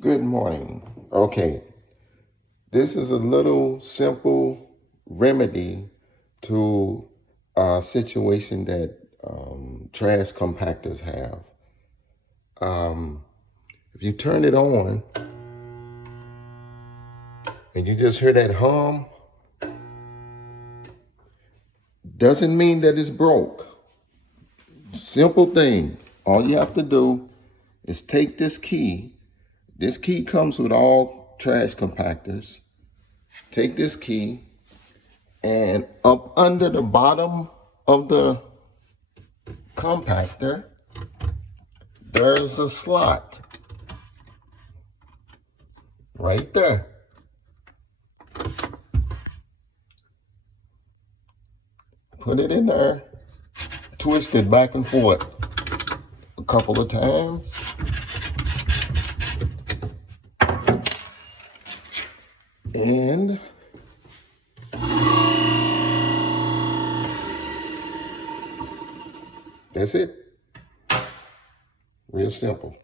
Good morning. Okay, this is a little simple remedy to a situation that trash compactors have. If you turn it on and you just hear that hum, doesn't mean that it's broke. Simple thing. All you have to do is take this key. This key comes with all trash compactors. Take this key and up under the bottom of the compactor, there's a slot right there. Put it in there, twist it back and forth a couple of times. And that's it. Real simple.